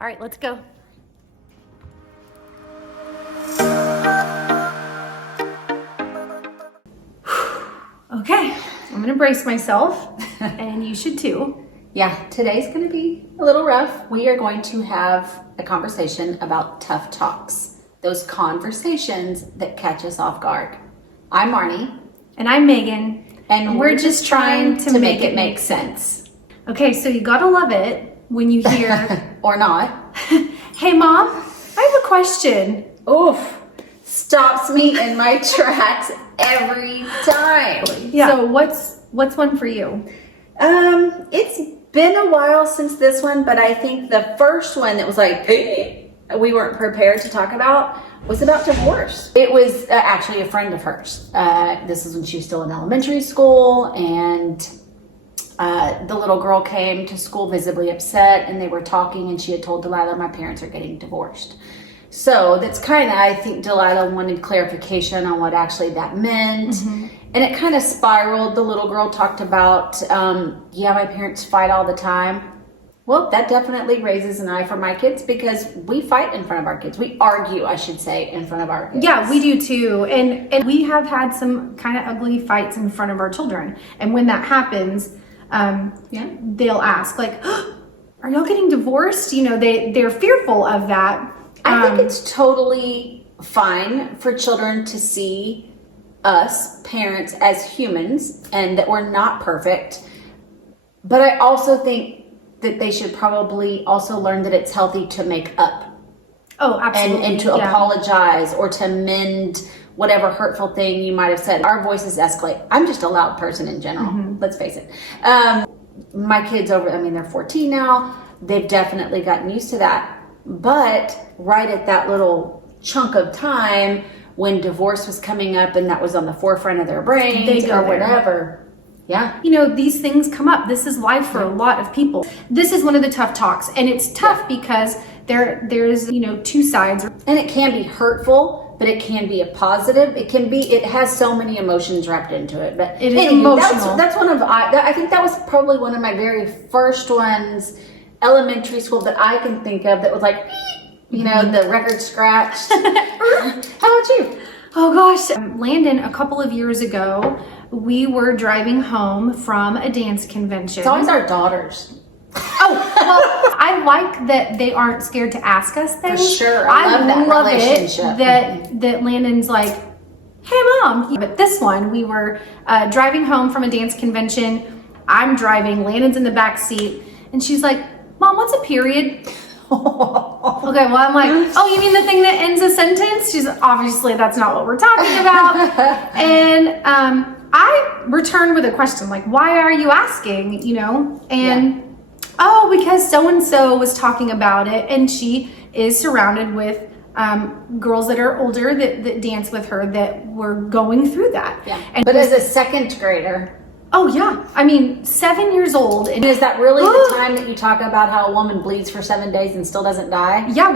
All right, let's go. Okay, I'm gonna brace myself, and you should too. Yeah, today's going to be a little rough. We are going to have a conversation about tough talks, those conversations that catch us off guard. I'm Marnie. And I'm Megan. And we're just trying to make it make sense. Okay, so you gotta love it when you hear, or not. Hey Mom, I have a question. Oof, stops me in my tracks every time. Yeah. So what's one for you? It's been a while since this one, but I think the first one that was like, we weren't prepared to talk about was about divorce. It was actually a friend of hers. This is when she was still in elementary school, and the little girl came to school visibly upset, and they were talking, and she had told Delilah, my parents are getting divorced. So that's kind of, I think Delilah wanted clarification on what actually that meant. Mm-hmm. And it kind of spiraled. The little girl talked about, yeah, my parents fight all the time. Well, that definitely raises an eye for my kids because we fight in front of our kids. We argue, I should say, in front of our kids. Yeah, we do too. And we have had some kind of ugly fights in front of our children. And when that happens, they'll ask like, oh, are y'all getting divorced? You know, they're fearful of that. I think it's totally fine for children to see us parents as humans and that we're not perfect. But I also think that they should probably also learn that it's healthy to make up. Oh, absolutely. And to apologize or to mend whatever hurtful thing you might have said. Our voices escalate. I'm just a loud person in general. Mm-hmm. Let's face it. My kids they're 14 now. They've definitely gotten used to that. But right at that little chunk of time when divorce was coming up and that was on the forefront of their brains or whatever. Yeah. You know, these things come up. This is life for a lot of people. This is one of the tough talks. And it's tough because there's, two sides. And it can be hurtful, but it can be a positive. It has so many emotions wrapped into it. But it is emotional. That's I think that was probably one of my very first ones, elementary school, that I can think of that was like, the record scratched. How about you? Oh gosh. Landon, a couple of years ago, we were driving home from a dance convention. It's always our daughters. Oh, well, I like that they aren't scared to ask us things. For sure. I love that relationship. That Landon's like, hey Mom. But this one, we were driving home from a dance convention. I'm driving, Landon's in the back seat, and she's like, Mom, what's a period? Okay, well, I'm like, oh, you mean the thing that ends a sentence? She's obviously, that's not what we're talking about. And I returned with a question, like, why are you asking, oh, because so-and-so was talking about it, and she is surrounded with girls that are older that dance with her that were going through that. Yeah. But as a second grader. Oh yeah, 7 years old. And is that really the time that you talk about how a woman bleeds for 7 days and still doesn't die? Yeah,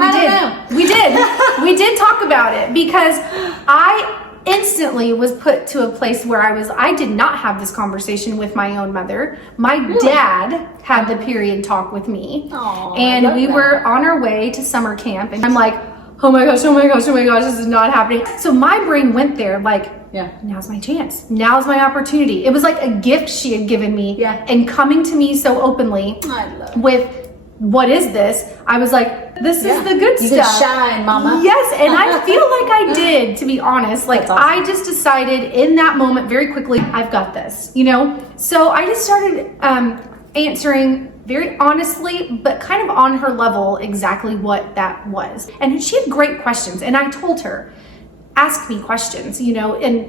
we did. We did talk about it because I instantly was put to a place where I did not have this conversation with my own mother. My dad had the period talk with me. Aww, and we were on our way to summer camp, and I'm like, oh my gosh, this is not happening. So my brain went there like, now's my chance. Now's my opportunity. It was like a gift she had given me. Yeah. And coming to me so openly with, what is this? I was like, this is the good stuff. You can shine, Mama. Yes, and I feel like I did, to be honest. Like, awesome. I just decided in that moment very quickly, I've got this, So I just started answering very honestly, but kind of on her level, exactly what that was. And she had great questions, and I told her, ask me questions, and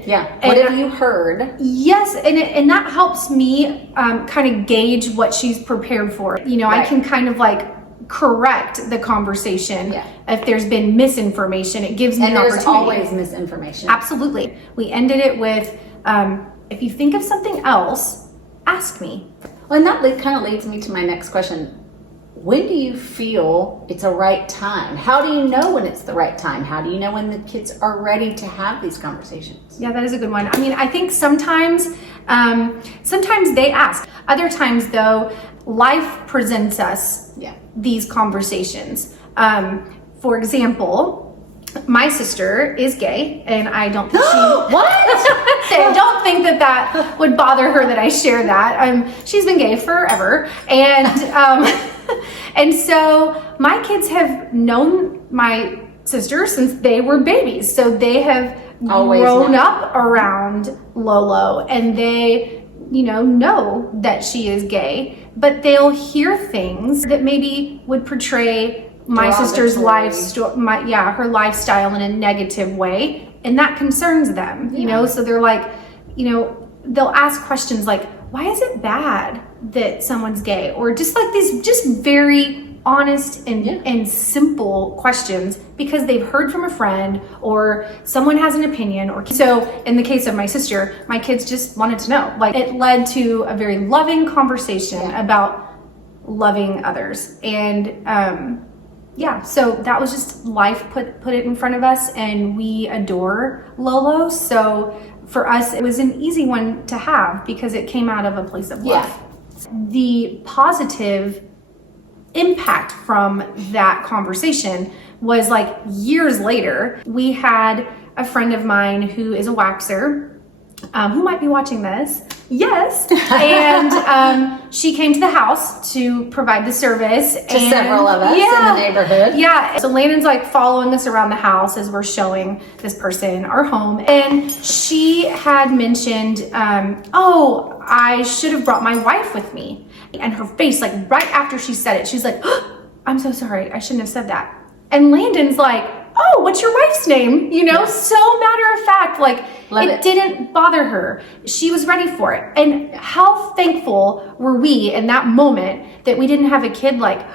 what have you heard? Yes, and that helps me kind of gauge what she's prepared for. Right. I can kind of like correct the conversation if there's been misinformation. It gives me an opportunity. And there's always misinformation. Absolutely. We ended it with, if you think of something else, ask me. Well, and that kind of leads me to my next question. When do you feel it's a right time? How do you know when it's the right time? How do you know when the kids are ready to have these conversations? Yeah, that is a good one. I think sometimes they ask. Other times, though, life presents us these conversations. For example, my sister is gay, and I don't think she What? I don't think that would bother her that I share that. She's been gay forever, and and so my kids have known my sister since they were babies, so they have Always grown known. up around Lolo, and they know that she is gay, but they'll hear things that maybe would portray my sister's her lifestyle in a negative way, and that concerns them, so they're like, they'll ask questions like, why is it bad that someone's gay? Or just like these just very honest and simple questions, because they've heard from a friend or someone has an opinion. Or so in the case of my sister, my kids just wanted to know. Like, it led to a very loving conversation about loving others. And so that was just life put it in front of us, and we adore Lolo. So for us, it was an easy one to have because it came out of a place of love. The positive impact from that conversation was like years later. We had a friend of mine who is a waxer, who might be watching this. Yes. And she came to the house to provide the service. To several of us in the neighborhood. Yeah. So Landon's like following us around the house as we're showing this person our home. And she had mentioned, I should have brought my wife with me. And her face, like right after she said it, she's like, I'm so sorry. I shouldn't have said that. And Landon's like, oh, what's your wife's name? So matter of fact, like it didn't bother her. She was ready for it. And how thankful were we in that moment that we didn't have a kid like,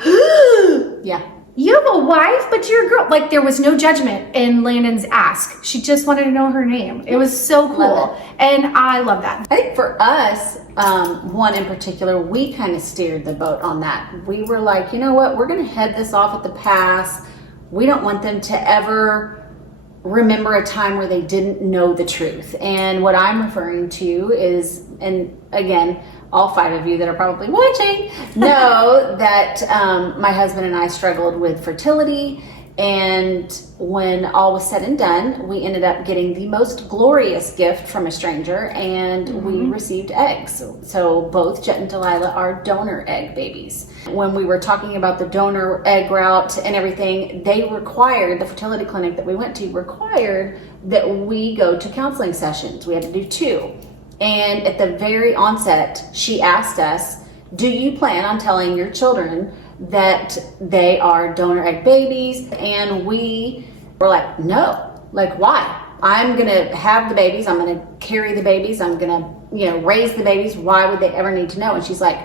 you have a wife, but you're a girl. Like, there was no judgment in Landon's ask. She just wanted to know her name. It was so cool. And I love that. I think for us, one in particular, we kind of steered the boat on that. We were like, you know what? We're going to head this off at the pass. We don't want them to ever remember a time where they didn't know the truth. And what I'm referring to is, and again, all 5 of you that are probably watching know that my husband and I struggled with fertility. And when all was said and done, we ended up getting the most glorious gift from a stranger, and we received eggs. So both Jet and Delilah are donor egg babies. When we were talking about the donor egg route and everything, the fertility clinic that we went to required that we go to counseling sessions. We had to do 2. And at the very onset, she asked us, do you plan on telling your children that they are donor egg babies? And we were like, no. Like, why? I'm gonna have the babies, I'm gonna carry the babies, I'm gonna raise the babies. Why would they ever need to know? And she's like,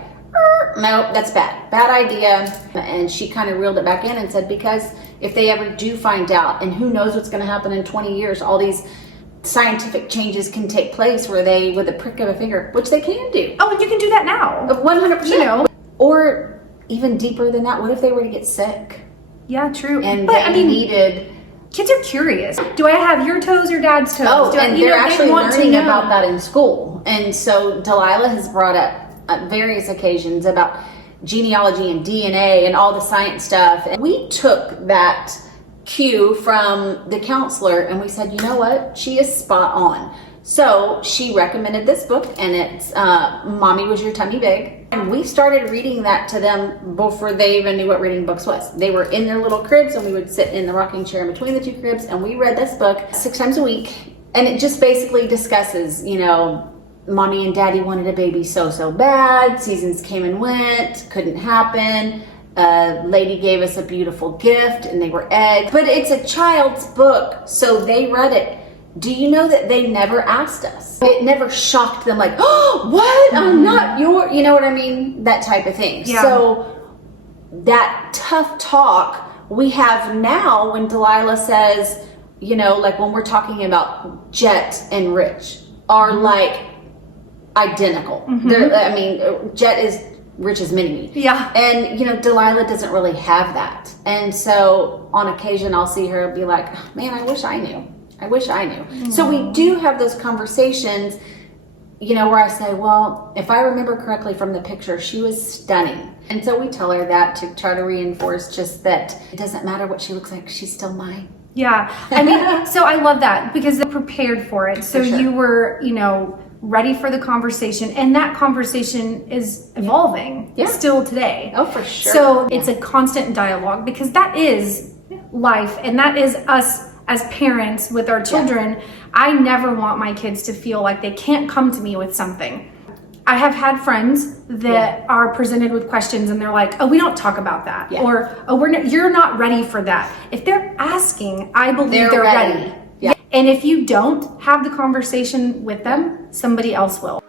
no, that's bad idea. And she kind of reeled it back in and said, because if they ever do find out, and who knows what's gonna happen in 20 years, all these scientific changes can take place where they, with a prick of a finger, which they can do. Oh, and you can do that now. 100%. Or even deeper than that, what if they were to get sick? Yeah, true. And needed... Kids are curious. Do I have your toes or dad's toes? Oh, and they're actually learning about that in school. And so Delilah has brought up on various occasions about genealogy and DNA and all the science stuff. And we took that cue from the counselor and we said, you know what? She is spot on. So she recommended this book, and it's Mommy Was Your Tummy Big? And we started reading that to them before they even knew what reading books was. They were in their little cribs, and we would sit in the rocking chair in between the 2 cribs, and we read this book 6 times a week. And it just basically discusses, Mommy and Daddy wanted a baby so bad. Seasons came and went, couldn't happen. A lady gave us a beautiful gift, and they were eggs. But it's a child's book, so they read it. Do you know that they never asked us? It never shocked them, like, oh, what? I'm not your, you know what I mean? That type of thing. Yeah. So that tough talk we have now when Delilah says, like when we're talking about Jet and Rich are like identical. Jet is Rich's mini-me. Yeah. And, Delilah doesn't really have that. And so on occasion I'll see her be like, man, I wish I knew. Mm-hmm. So we do have those conversations, where I say, well, if I remember correctly from the picture, she was stunning. And so we tell her that to try to reinforce just that it doesn't matter what she looks like, she's still mine. Yeah. I mean, so I love that because they're prepared for it. So For sure. you were, ready for the conversation, and that conversation is evolving still today. Oh, for sure. So it's a constant dialogue because that is life, and that is us as parents with our children. I never want my kids to feel like they can't come to me with something. I have had friends that are presented with questions and they're like, oh, we don't talk about that. Or, oh, you're not ready for that. If they're asking, I believe they're ready. Yeah. And if you don't have the conversation with them, somebody else will.